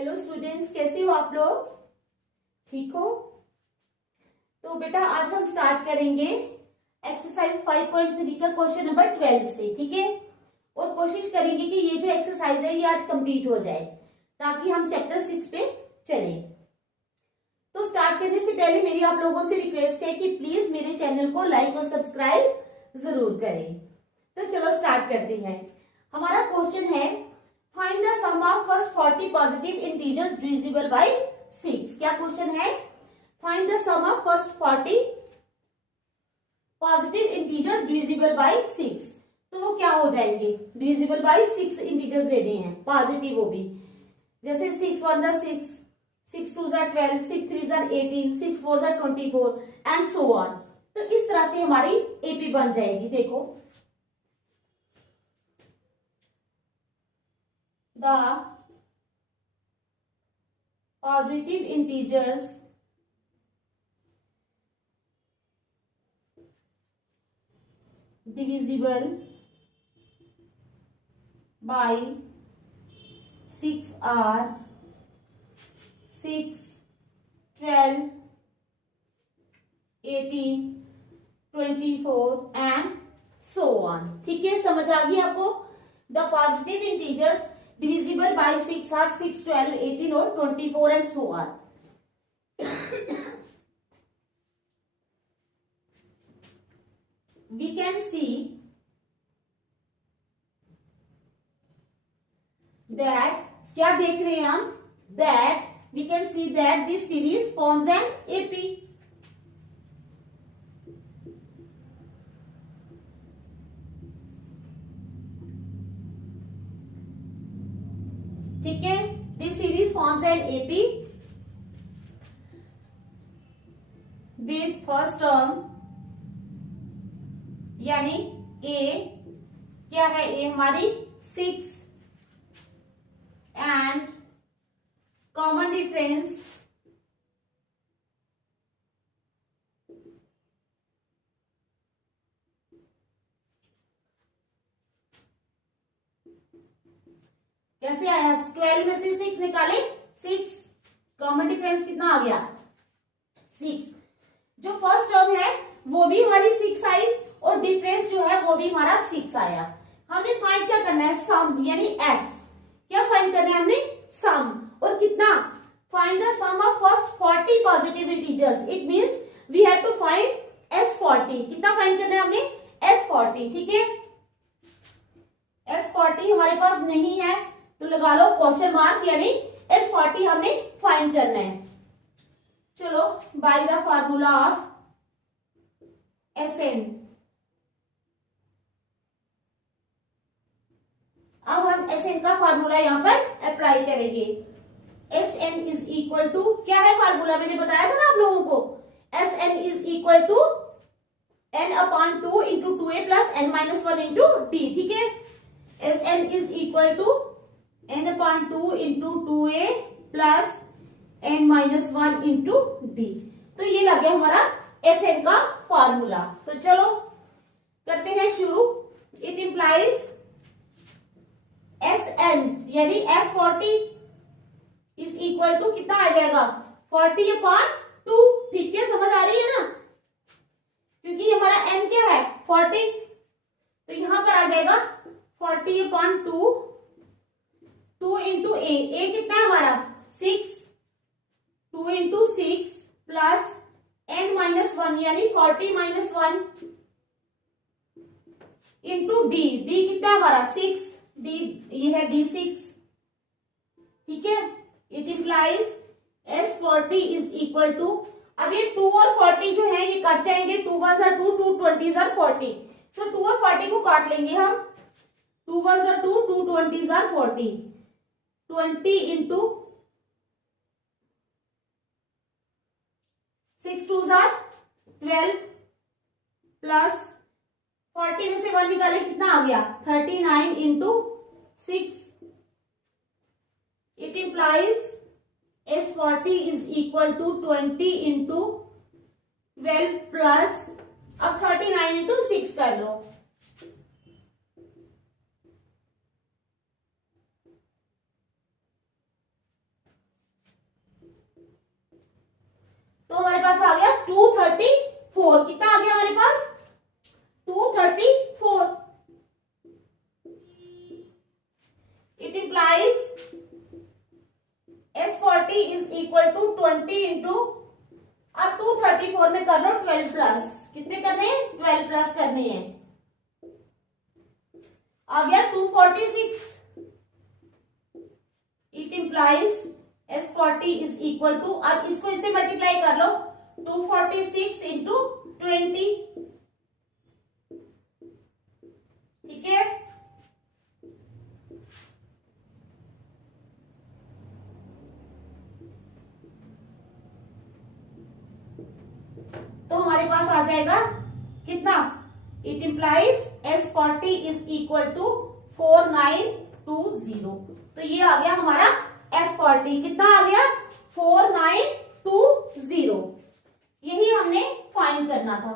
Hello students, कैसे हो आप लोग? ठीक हो? तो बेटा आज हम स्टार्ट करेंगे एक्सरसाइज 5.3 का क्वेश्चन नंबर 12 से, ठीक है। और कोशिश करेंगे कि ये जो एक्सरसाइज है ये आज कंप्लीट हो जाए ताकि हम चैप्टर 6 पे चलें। तो स्टार्ट करने से पहले मेरी आप लोगों से रिक्वेस्ट है कि प्लीज मेरे चैनल को लाइक और सब्सक्राइब जरूर करें। तो चलो स्टार्ट करते हैं। हमारा क्वेश्चन है find the sum of first 40 positive integers divisible by 6। क्या क्वेश्चन है? Find the sum of first 40 positive integers divisible by 6। तो वो क्या हो जाएंगे? डिविजिबल बाय 6 इंटीजर्स लेने हैं, पॉजिटिव वो भी, जैसे 6 1 जा 6, 6 2 जा 12, 6 3 जा 18, 6 4 जा 24 एंड सो ऑन। तो इस तरह से हमारी एपी बन जाएगी। देखो the positive integers divisible by 6 are 6, 12, 18, 24 and so on. ठीक है, समझ आ गई आपको? The positive integers divisible by 6 are 6, 12, 18 और 24 and so on. We can see that, क्या देख रहे हैं हम? That we can see that this series forms an AP. ठीक है, this series forms an AP with first term, यानी ए, क्या है ए हमारी 6 एंड कॉमन डिफरेंस कैसे आया? 12 में से 6 निकाले, 6, कॉमन डिफरेंस कितना आ गया? 6। जो फर्स्ट टर्म है वो भी हमारी 6 आई और डिफरेंस जो है वो भी हमारा 6 आया। हमने फाइंड क्या करना है? सम, यानी एस। क्या फाइंड करना है हमने? सम। और कितना? Find the sum of first 40 positive integers. It means we have to find S40। कितना फाइंड करना है हमने? S40। ठीक है, S40 हमारे पास नहीं है तो लगा लो क्वेश्चन मार्क, यानी S40 हमने फाइंड करना है। चलो, bye the formula of Sn, अब हम Sn का फार्मूला यहां पर अप्लाई करेंगे। Sn इज इक्वल टू, क्या है फार्मूला? मैंने बताया था ना आप लोगों को। Sn is equal to n/2 into 2a plus n-1 into d। ठीक है, Sn is equal to n/2 into 2a plus n-1 into d। तो ये लग गया हमारा Sn का फार्मूला। तो चलो करते हैं शुरू। इट इंप्लाइज Sn यानी S40 इज इक्वल टू कितना आ जाएगा? 40/2। ठीक है, समझ आ रही है ना? क्योंकि हमारा n क्या है? 40, तो यहां पर आ जाएगा 40/2, 2 इंटू ए कितना है हमारा? 6, 2 इंटू 6 प्लस n-1 यानी 40-1 इंटू डी कितना है हमारा? 6, डी ये है d6। ठीक है, it implies S40 is equal to, अब ये 2 और 40 जो है ये कट जाएंगे। 2 1 जा 2, 2 20 जा 40, तो 2 और 40 को काट लेंगे हम। 2 1 जा 2, 2 20 जा 40, 20 इंटू 6 2 जा 12 प्लस 40 में से 1 निकाले, कितना आ गया? 39 into 6। It implies S40 is equal to 20 into 12 plus, अब 39 इंटू 6 कर लो, हमारे पास आ गया 234। कितना आ गया हमारे पास? 234। It implies S40 is equal to 20 into, अब 234 में कर लो 12 प्लस। कितने करने हैं? 12 प्लस करने हैं। आ गया 246। It implies S40 is equal to, अब इसको इससे मल्टीप्लाई कर लो, 246 इंटू 20। ठीक है, तो हमारे पास आ जाएगा कितना? It implies S40 is equal to 4920। तो ये आ गया हमारा S40। कितना आ गया? 4920। यही हमने फाइंड करना था।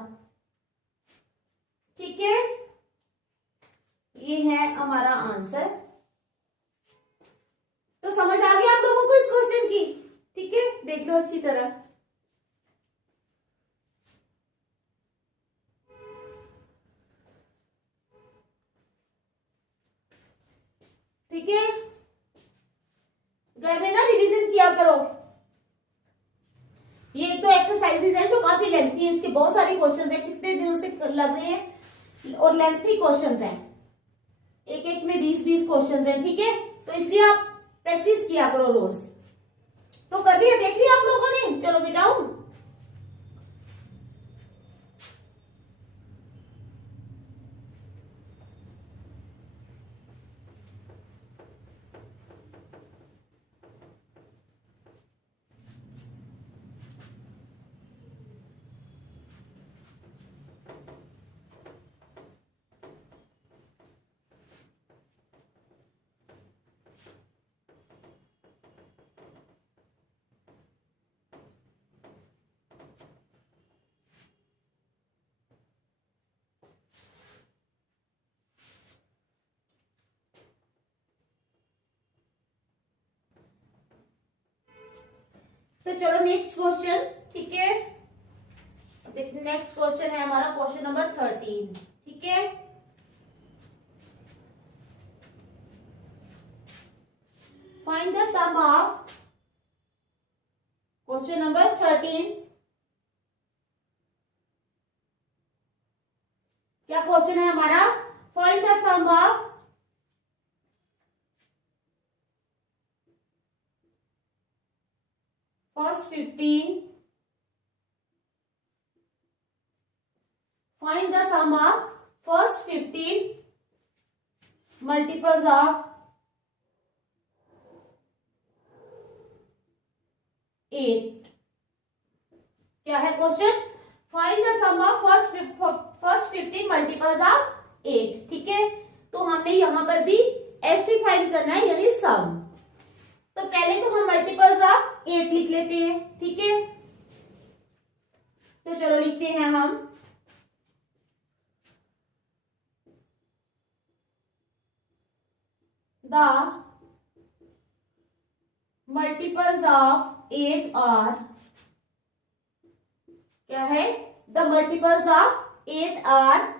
ठीक है, ये है हमारा आंसर। तो समझ आ गया आप लोगों को इस क्वेश्चन की? ठीक है, देख लो अच्छी तरह। ठीक है, घर में ना रिवीजन किया करो। ये तो एक्सरसाइजेज है जो काफी लेंथी है, इसके बहुत सारे क्वेश्चंस हैं, कितने दिनों से लग रहे हैं और लेंथी क्वेश्चंस हैं, एक एक में 20-20 क्वेश्चंस हैं। ठीक है, तो इसलिए आप प्रैक्टिस किया करो रोज। तो कर लिया, देख लिया आप लोगों ने? चलो बिटाओ। तो चलो नेक्स्ट क्वेश्चन। ठीक है, नेक्स्ट क्वेश्चन है हमारा क्वेश्चन नंबर 13। ठीक है, find the sum of, question number 13। क्या क्वेश्चन है हमारा? Find the sum of first 15, find the sum of first 15 multiples of 8। क्या है question? Find the sum of first 15 multiples of 8। ठीक है, तो हमें यहां पर भी ऐसे फाइंड करना है, यानी सम। तो पहले तो हम मल्टीपल्स ऑफ 8 लिख लेते हैं। ठीक है, तो चलो लिखते हैं हम। द मल्टीपल्स ऑफ 8 आर, क्या है? द मल्टीपल्स ऑफ 8 आर,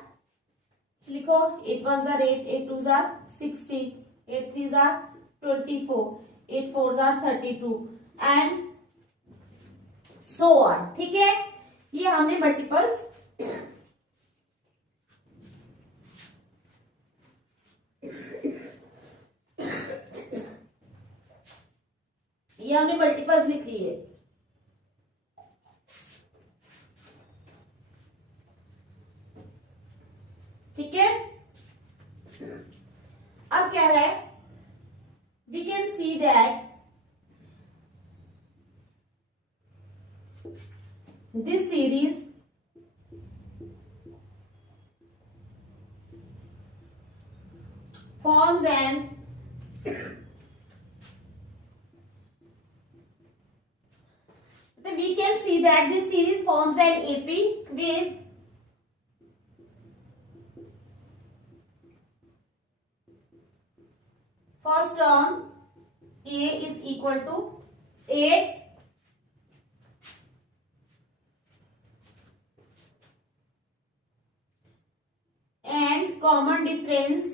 लिखो 8 1 jar 8, 8 2 jar 16, 8 3 jar 24, 8 4 jar 32 and so on. ठीक है, ये हमने मल्टीपल्स लिख लिए। ठीक है, अब क्या है? We can see that this series forms an we can see that this series forms an AP with first term A is equal to 8, and common difference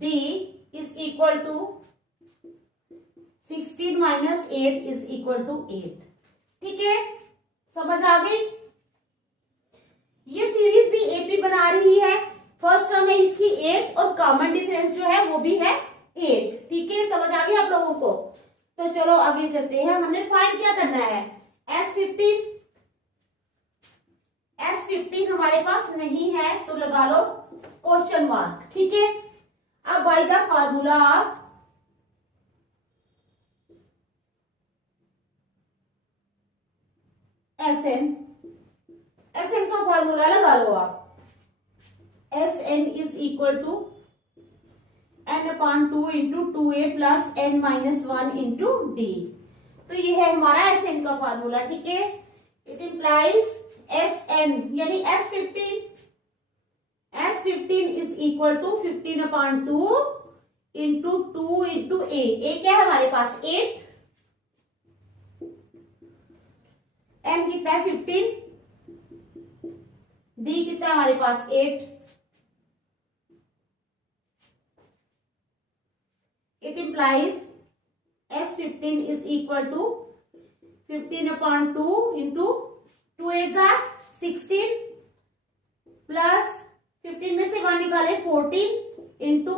D is equal to 16 minus 8 is equal to 8। ठीक है, समझ आ गई। ये series भी AP बना रही है। First term है इसकी 8 और कॉमन डिफरेंस जो है वो भी है 8। ठीक है, समझ आ गई आप लोगों को। तो चलो आगे चलते हैं। हमने फाइंड क्या करना है, S15। S15 हमारे पास नहीं है तो लगा लो क्वेश्चन मार्क। ठीक है, अब by the formula of SN का फॉर्मूला लगा लो आप। SN is equal to n/2 into 2a plus n-1 into d। तो ये है हमारा SN का फॉर्मूला। ठीक है, इट इंप्लाइज SN यानी S15 is equal to 15/2 into 2 into a क्या है हमारे पास 8, n कितना है 15, d कितना है हमारे पास 8। It implies S15 is equal to 15/2 into 2 8 16 plus 15 में से 1 निकाले 14 इंटू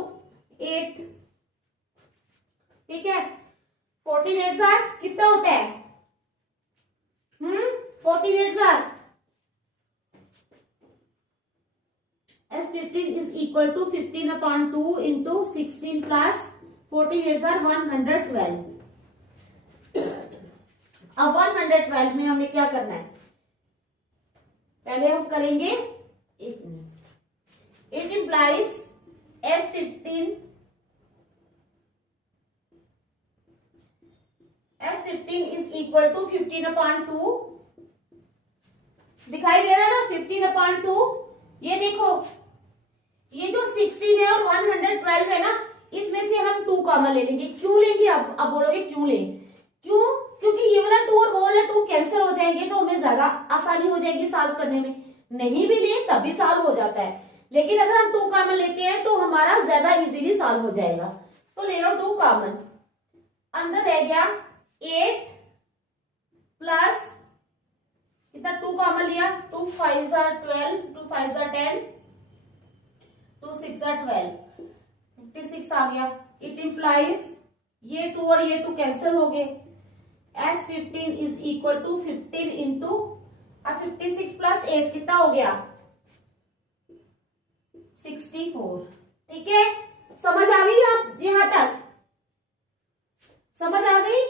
8। ठीक है, 14 8 कितना होता है 14 8 S15 is equal to 15/2 into 16 plus 14 8 112। अब 112 में हमने क्या करना है, पहले हम करेंगे एक minute. It implies S15 is equal to 15/2। दिखाई दे रहा है ना 15/2। ये देखो ये जो 16 है और 112 है ना, इसमें से हम 2 कॉमन ले लेंगे। क्यों लेंगे, अब बोलोगे क्यों लें, क्यों, क्योंकि ये वाला 2 और वो वाला 2 कैंसिल हो जाएंगे तो हमें ज्यादा आसानी हो जाएगी सॉल्व करने में। नहीं भी ले तब भी सॉल्व हो जाता है, लेकिन अगर हम 2 कॉमन लेते हैं तो हमारा ज्यादा इजीली सॉल्व हो जाएगा। तो ले लो 2 कॉमन, अंदर रह गया 8 प्लस कितना 2 कॉमन लिया 2 5 12 2 5 10 2 6 12 56 आ गया। इट इंप्लाइज ये 2 और ये 2 कैंसिल हो गए। S15 is equal to 15 into 56 plus 8 कितना हो गया 64। ठीक है, समझ आ गई आप यहां तक, समझ आ गई।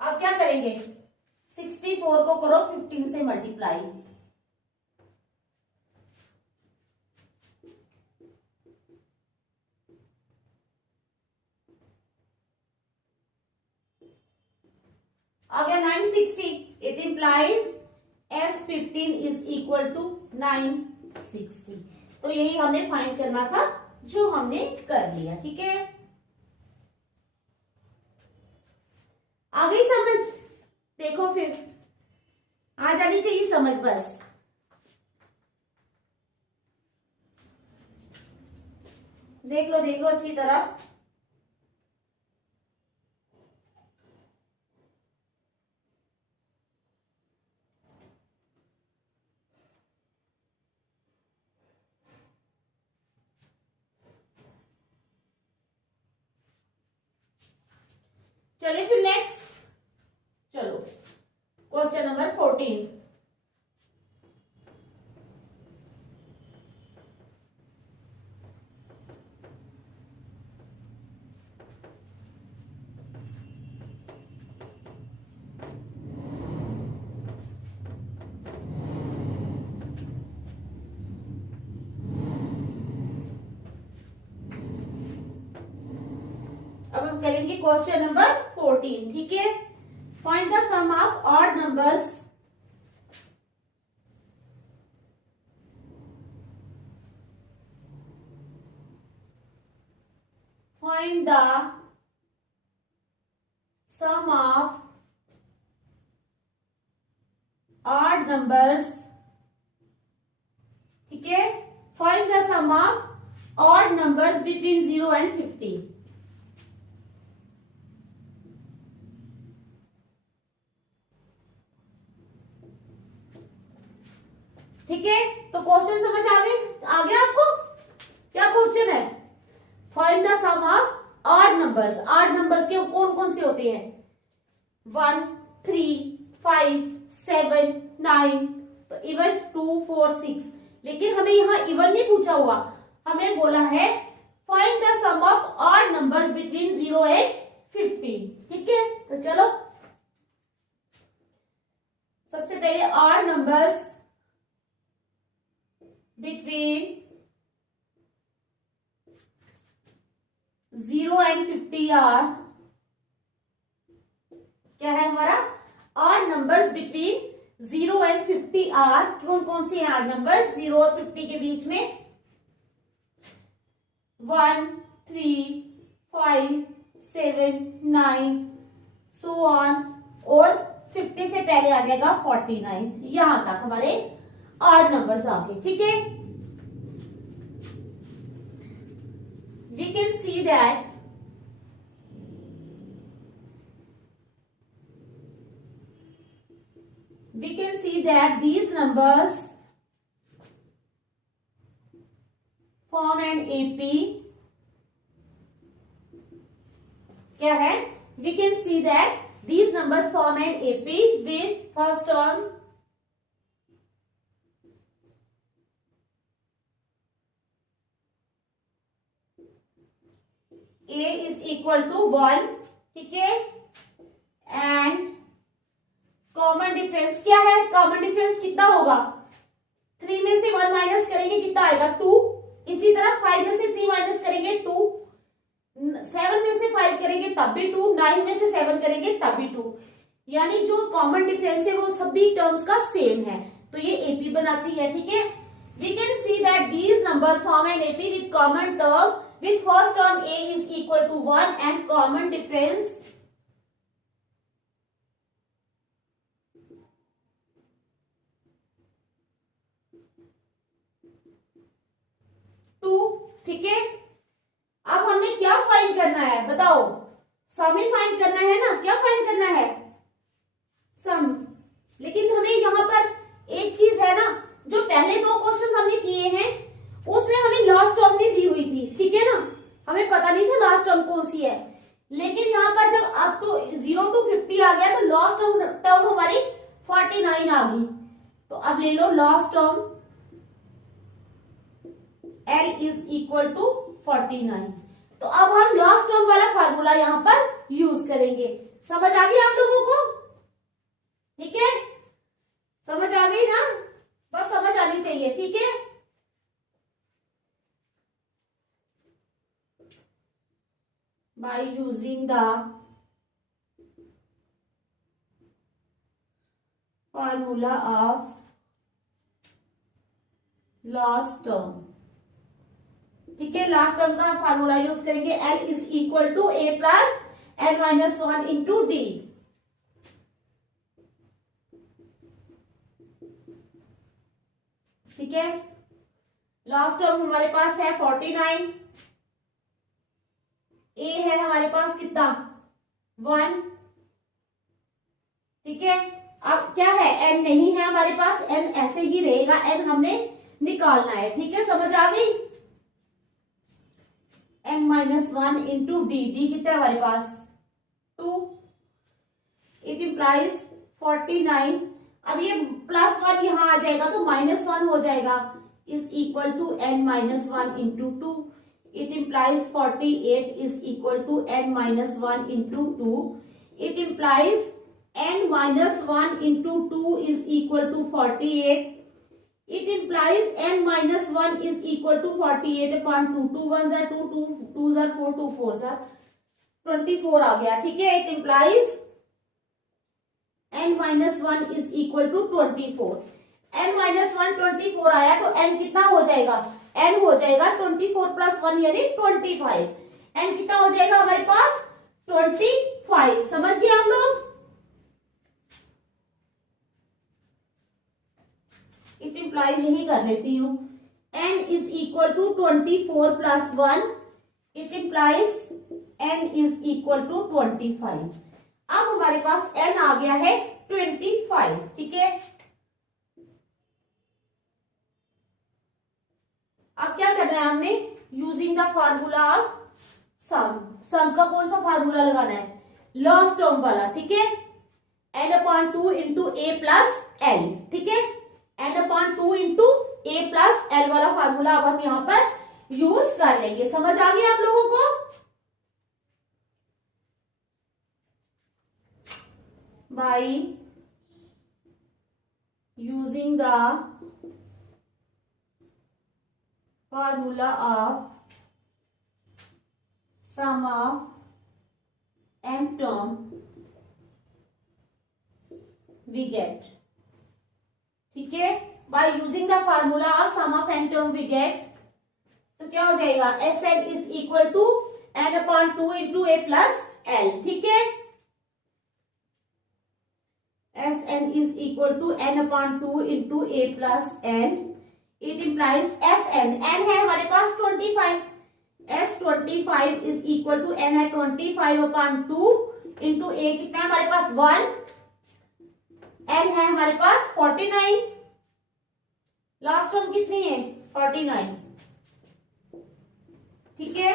अब क्या करेंगे 64 को करो 15 से मल्टीप्लाई। आ गया 960। It implies S15 is equal to 960। तो यही हमें फाइंड करना था जो हमने कर लिया। ठीक है, आ गई समझ, देखो फिर आ जानी चाहिए समझ बस। देख लो अच्छी तरह। चलिए फिर नेक्स्ट, चलो क्वेश्चन नंबर 14। अब हम करेंगे क्वेश्चन नंबर 14। ठीक है, find the sum of odd numbers find the sum of numbers, ठीक है, find the sum of odd numbers between 0 and 50। ठीक है, तो क्वेश्चन समझ आ गया आपको? क्या क्वेश्चन है? Find the sum of odd numbers. Odd numbers के कौन कौन से होते हैं? 1, 3, 5, 7, 9, तो इवन 2, 4, 6। लेकिन हमें यहाँ इवन नहीं पूछा हुआ, हमें बोला है find the sum of odd numbers between 0 and 50। ठीक है, तो चलो सबसे पहले odd numbers between 0 and 50 are, क्या है हमारा? Odd numbers between 0 and 50 are, कौन कौन से हैं ऑड नंबर 0 और 50 के बीच में? 1, 3, 5, 7, 9 सो ऑन, और 50 से पहले आ जाएगा 49। यहां तक हमारे ऑड नंबर्स आ गए। ठीक है, we can see that these numbers form an AP। क्या है? We can see that these numbers form an AP with first term A is equal to 1। ठीक है, एंड कॉमन डिफरेंस क्या है? कॉमन डिफरेंस कितना होगा? 3 में से 1 माइनस करेंगे कितना आएगा? 2। इसी तरह 5 में से 3 माइनस करेंगे 2, 7 में से 5 करेंगे तब भी 2, 9 में से 7 करेंगे तब भी 2। यानी जो कॉमन डिफरेंस है वो सभी टर्म्स का सेम है, तो ये एपी बनाती है। ठीक है, we can see that these numbers form an AP with common term with first term A is equal to 1 and common difference 2। ठीक है, अब हमें क्या फाइंड करना है बताओ? सम ही फाइंड करना है ना? क्या फाइंड करना है? सम। लेकिन हमें यहाँ पर एक चीज है ना, जो पहले 2 क्वेश्चन हमने किए हैं उसमें हमें लास्ट टर्म नहीं दी हुई थी। ठीक है ना, हमें पता नहीं था लास्ट टर्म कौन सी है, लेकिन यहाँ पर जब अप टू 0 to 50 आ गया तो लास्ट टर्म हमारी 49 आ गई। तो अब ले लो last term L is equal to 49। तो अब हम लास्ट टर्म वाला फार्मूला यहाँ पर यूज करेंगे। समझ आ गई आप लोगों को? ठीक है, समझ आ गई ना? बस समझ आनी चाहिए। ठीक है, by using the formula of last term। ठीक है, लास्ट टर्म का फार्मूला यूज करेंगे। L is equal to A plus N minus 1 into D। ठीक है, लास्ट टर्म हमारे पास है 49, A है हमारे पास कितना? 1। ठीक है, अब क्या है? N नहीं है हमारे पास, N ऐसे ही रहेगा, N हमने निकालना है। ठीक है, समझ आ गई? N minus 1 into D, D कितना है हमारे पास? 2। It implies 49। अब ये +1 यहां आ जाएगा तो -1 हो जाएगा, is equal to N minus 1 into 2। It implies 48 is equal to N minus 1 into 2. It implies N minus 1 into 2 is equal to 48. It implies N minus 1 is equal to 48 upon 2. 2 1s are 2, 2 2s are 4, 2 4s are 24 आ गया। ठीक है, it implies N minus 1 is equal to 24. N minus 1 24 आया तो N कितना हो जाएगा? N हो जाएगा 24 प्लस 1 यानी 25। N कितना हो जाएगा हमारे पास? 25। समझ गए आप लोग? इट इम्प्लाइज यही कर लेती हूँ, n is equal to 24 plus 1, it implies n is equal to 25। अब हमारे पास n आ गया है 25, ठीक है। अब क्या करना है हमने, यूजिंग द फार्मूला ऑफ सम। सम का कौन सा फार्मूला लगाना है, लास्ट टर्म वाला, ठीक है। n/2 into a plus l, ठीक है। n/2 into a plus L वाला फार्मूला अब हम यहाँ पर यूज कर लेंगे। समझ आ गया आप लोगों को? By using the formula of sum of m term we get, ठीक है। By using the formula of sum of n term we get, तो क्या हो जाएगा, Sn is equal to n/2 into a plus l, ठीक है। Sn is equal to n/2 into a plus l, it implies Sn, n है हमारे पास 25, S25 is equal to n है 25/2 इंटू ए कितना है हमारे पास 1, n है हमारे पास 49, लास्ट टर्म कितनी है 49, ठीक है।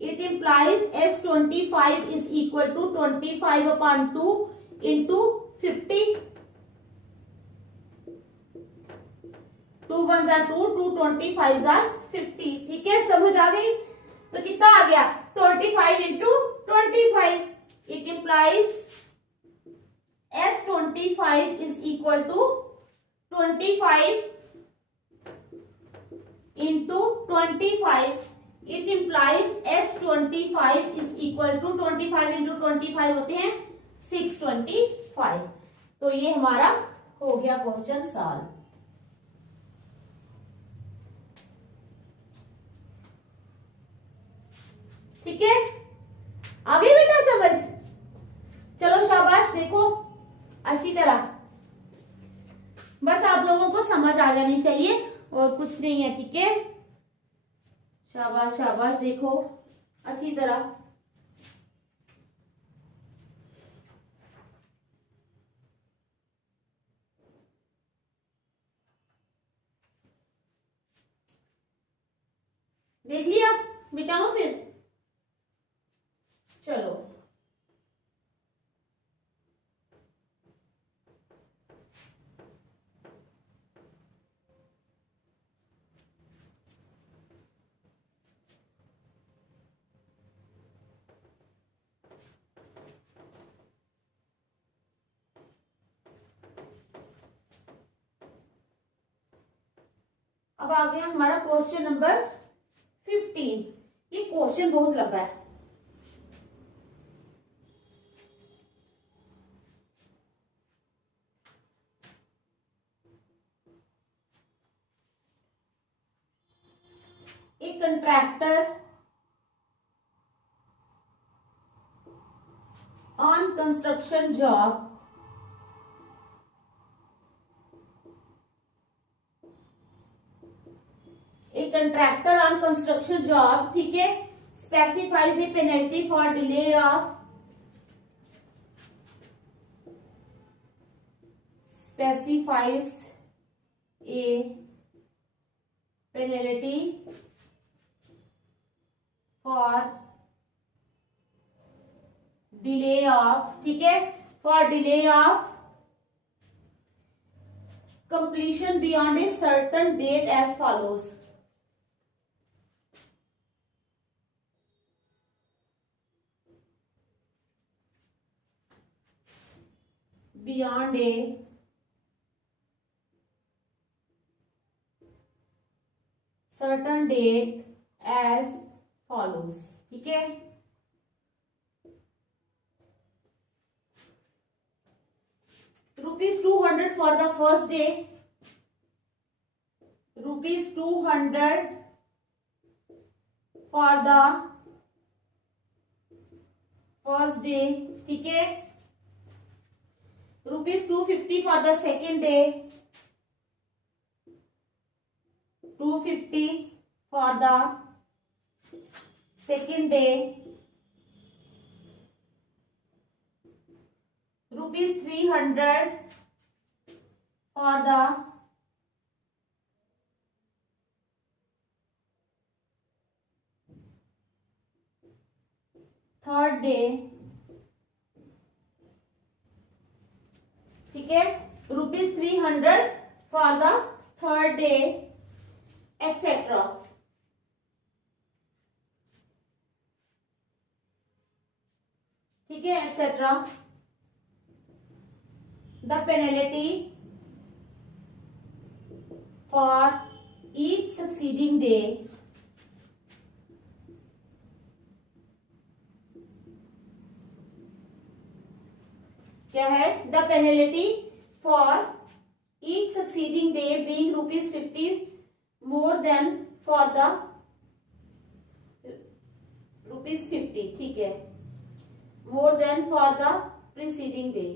It implies S25 is equal to 25/2 into 50, 2 1 are 2, 2 25 are 50, ठीक है। समझ आ गई? तो कितना आ गया 25 into 25, it implies S25 is equal to 25 into 25, it implies S25 is equal to 25 into 25 होते हैं 625। तो ये हमारा हो गया क्वेश्चन सॉल्व। ठीक है, आगे बेटा समझ, चलो शाबाश, देखो अच्छी तरह, बस आप लोगों को समझ आ जानी चाहिए और कुछ नहीं है, ठीक है। शाबाश शाबाश, देखो अच्छी तरह। देख लिया, मिटाओ फिर, चलो अब आ गया हमारा क्वेश्चन नंबर 15। ये क्वेश्चन बहुत लंबा है, एक contractor on construction job contractor on construction job, ठीक है, specifies A penalty for delay of specifies a penalty for delay of, ठीक है, for delay of completion beyond a certain date as follows. Beyond a certain date as follows, ठीक है। ₹200 for the first day, ₹200 for the first day, ठीक है। ₹250 for the second day, 250 for the second day, rupees 300 for the third day, ठीक है, rupees 300 for the third day etcetera. ठीक है, etcetera. The penalty for each succeeding day क्या है? The penalty for each succeeding day being rupees 50 more than for the rupees 50, ठीक है, more than for the preceding day.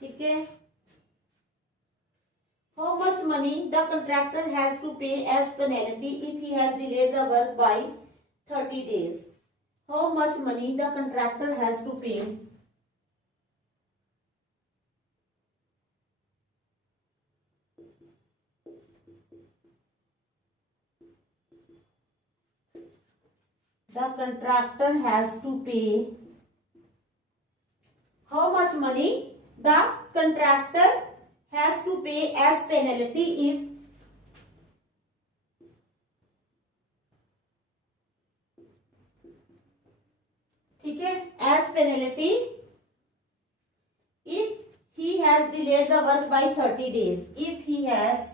ठीक है। How much money the contractor has to pay as penalty if he has delayed the work by 30 days? How much money the contractor has to pay the contractor has to pay, how much money the contractor has to pay as penalty if ठीक है, as penalty if he has delayed the work by 30 days, if he has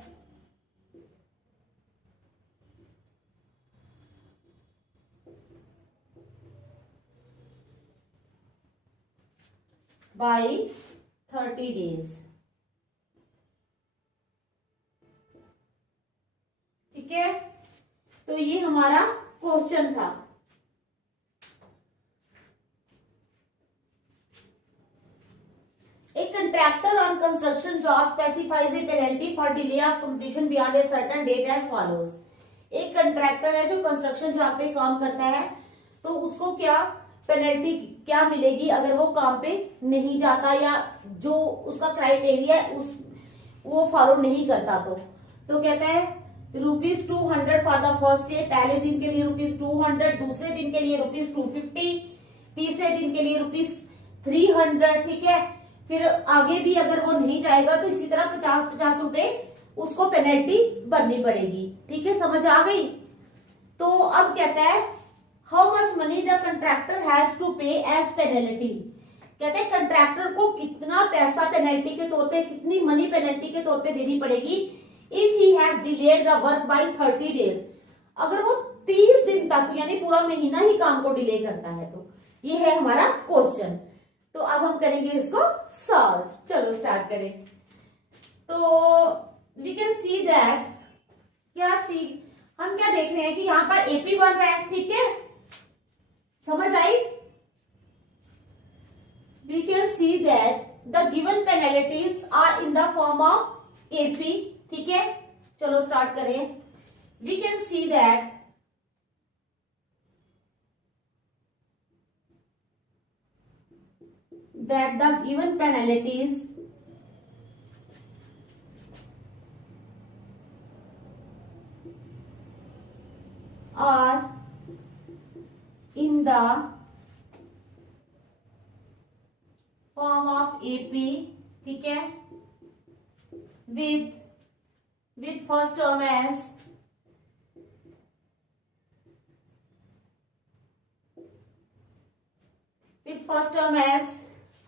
by 30 days, ठीक है। तो ये हमारा question था। A contractor on construction job specifies a penalty for delay of completion beyond a certain date as follows. एक contractor है जो construction job पे काम करता है, तो उसको क्या पेनल्टी क्या मिलेगी अगर वो काम पे नहीं जाता या जो उसका क्राइटेरिया है उस वो फॉलो नहीं करता। तो कहता है rupees 200 for the first day, पहले दिन के लिए रुपीज 200, दूसरे दिन के लिए रुपीज 250, तीसरे दिन के लिए रुपीज 300, ठीक है। फिर आगे भी अगर वो नहीं जाएगा तो इसी तरह 50-50 रुपए उसको पेनल्टी भरनी पड़ेगी, ठीक है, समझ आ गई। तो अब कहता है how much money the contractor has to pay as penalty, कहते हैं कंट्रैक्टर को कितना पैसा पेनल्टी के तौर पे, कितनी मनी पेनल्टी के तौर पे देनी पड़ेगी if he has delayed the work by 30 days, अगर वो 30 दिन तक यानी पूरा महीना ही काम को डिले करता है। तो ये है हमारा क्वेश्चन। तो अब हम करेंगे इसको सॉल्व। चलो स्टार्ट करें। तो वी कैन सी दैट हम क्या देख रहे हैं कि यहाँ पर एपी बन रहा है, ठीक है, समझ आई। We can see that the given penalties are in the form of A P, ठीक है। चलो स्टार्ट करें। We can see that the given penalties are in the form of AP, ठीक है, with first term as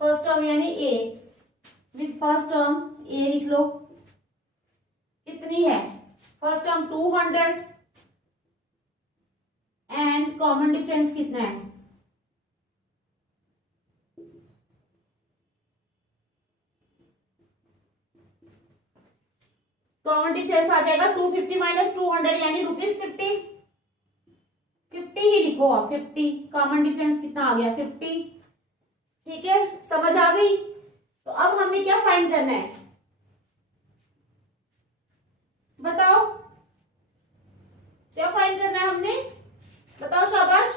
first term यानी ए, with first term ए लिख लो, कितनी है first term 200 and common difference कितना है कॉमन डिफरेंस आ जाएगा 250 माइनस 200 यानी ₹50। 50 ही लिखो आप, 50 कॉमन डिफरेंस कितना आ गया 50। ठीक है, समझ आ गई। तो अब हमने क्या फाइंड करना है बताओ, क्या फाइंड करना है हमने, बताओ शाबाश।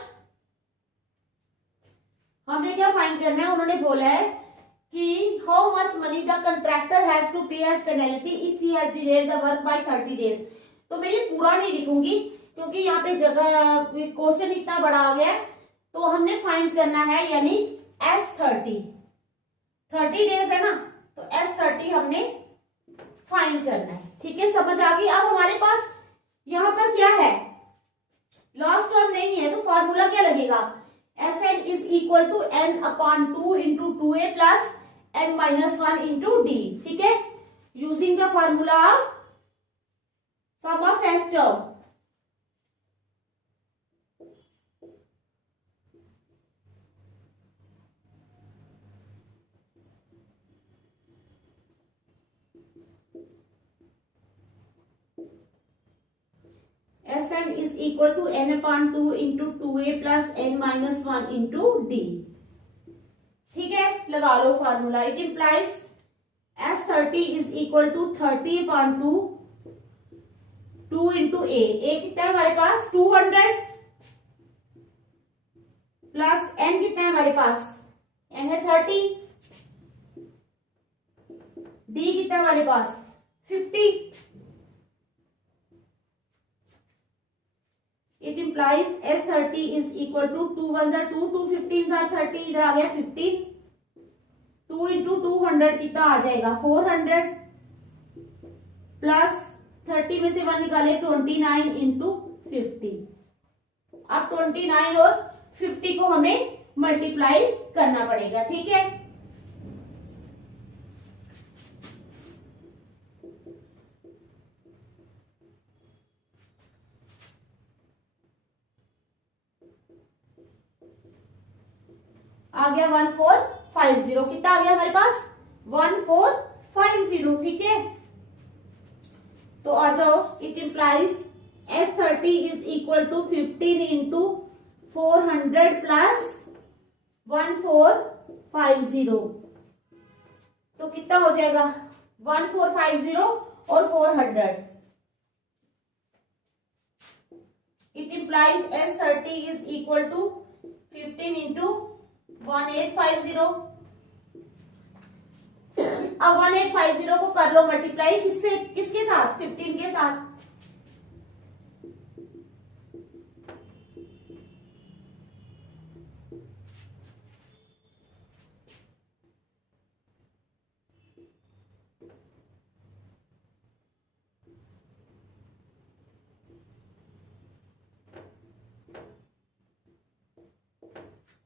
हमने क्या फाइंड करना है, उन्होंने बोला है कि how much money the contractor has to pay as penalty if he has delayed the work by 30 days. तो मैं ये पूरा नहीं लिखूंगी क्योंकि यहाँ पे जगह क्वेश्चन इतना बड़ा आ गया है। तो हमने फाइंड करना है यानी S30 डेज है ना, तो S30 हमने फाइंड करना है। ठीक है, समझ आ गई। अब हमारे पास यहाँ पर क्या है, लास्ट टर्म नहीं है, तो फॉर्मूला क्या लगेगा, Sn is equal to n/2 into 2a plus n-1 into d। ठीक है, using the formula sum of n term. Sn is equal to n/2 into 2a plus n-1 into d। ठीक है, लगा लो formula. It implies S30 is equal to 30/2 2 into a। कितना है हमारे पास 200 plus n कितना है हमारे पास, n है 30, d कितना है हमारे पास 50। It implies S30 is equal to 2 1s are 2, 2 15s are 30, इधर आ गया 15, 2 into 200 कितना आ जाएगा 400 प्लस 30 में से 1 निकाले 29 into 50। अब 29 और 50 को हमें मल्टीप्लाई करना पड़ेगा। ठीक है, आ गया 1450। कितना आ गया हमारे पास 1450। ठीक है, तो आ जाओ। It implies S30 is equal to 15 into 400 plus 1450। तो कितना हो जाएगा 1450 और 400। It implies S30 is equal to 15 into 1850। अब 1850 को कर लो मल्टीप्लाई किससे, किसके साथ 15 के साथ।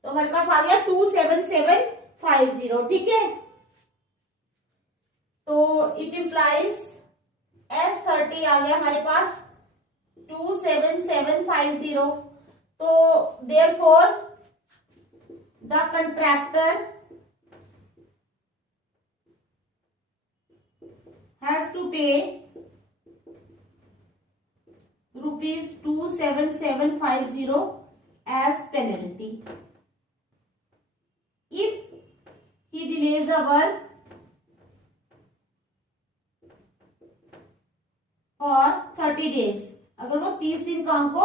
तो हमारे पास आ गया 27750। ठीक है, तो इट इंप्लाइज S30 आ गया हमारे पास 27750। तो therefore the contractor has to pay ₹27750 as penalty if he delays the work for 30 days। अगर वो 30 दिन काम को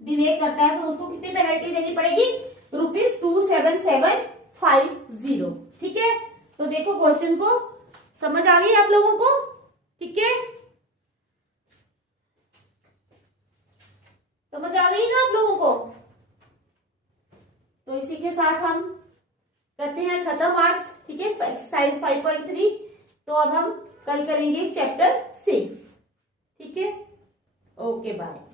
डिले करता है तो उसको कितनी पेनल्टी देनी पड़ेगी, ₹27750। ठीक है, तो देखो क्वेश्चन को समझ आ गई आप लोगों को। ठीक है, समझ आ गई ना आप लोगों को। तो इसी के साथ हम करते हैं खत्म आज। ठीक है, एक्सरसाइज 5.3। तो अब हम कल करेंगे चैप्टर 6। ठीक है, ओके बाय।